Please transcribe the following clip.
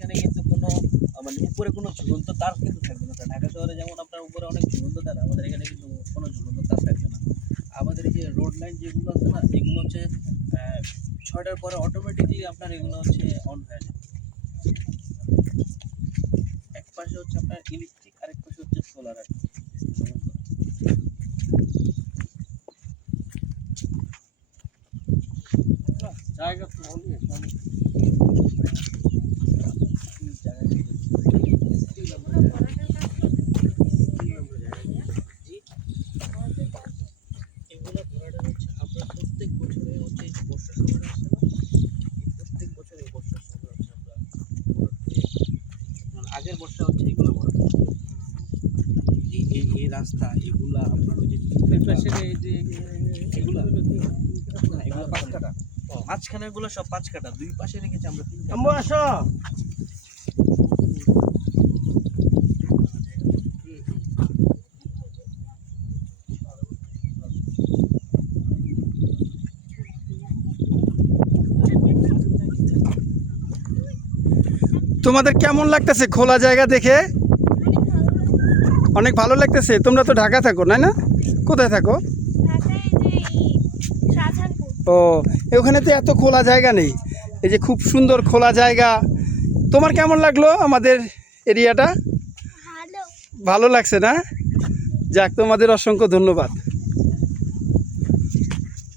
এখানে কিন্তু কোনো মানে উপরে কোনো ঝুলন্ত তার কিন্তু থাকবে না। ঢাকা শহরে যেমন আপনার উপরে অনেক ঝুলন্ত তার, আমাদের এখানে কিন্তু কোনো ঝুলন্ত তার থাকবে না। আমাদের যে রোড লাইন যেগুলো আছে না, এগুলো হচ্ছে ছয়টার পরে অটোমেটিকলি আপনার এগুলো হচ্ছে অন হয়ে যায়। এক পাশে হচ্ছে আপনার ইলেকট্রিক আরেক পাশে হচ্ছে সোলার আর। জায়গা তো অনেক অনেক এগুলো ভরাটা হচ্ছে আপনার প্রত্যেক বছরে হচ্ছে এই যে বর্ষার সময় আসছে না এই প্রত্যেক বছর এই বর্ষার সময় হচ্ছে আমরা ভরাট করি। যেমন আগের বর্ষা হচ্ছে এগুলো বড়। এই এই রাস্তা এগুলা আপনার ওই যে এগুলা? এগুলা এগুলো পাঁচ কাটা। মাঝখানে গুলো সব পাঁচ কাটা দুই পাশে রেখেছি আমরা তিন তোমাদের কেমন লাগতেছে খোলা জায়গা দেখে? অনেক ভালো লাগতেছে। তোমরা তো ঢাকা থাকো তাই না? কোথায় থাকো? ও ওখানে তো এত খোলা জায়গা নেই। এই যে খুব সুন্দর খোলা জায়গা। তোমার কেমন লাগল আমাদের এরিয়াটা? ভালো লাগছে না? যাক তোমাদের অসংখ্য ধন্যবাদ।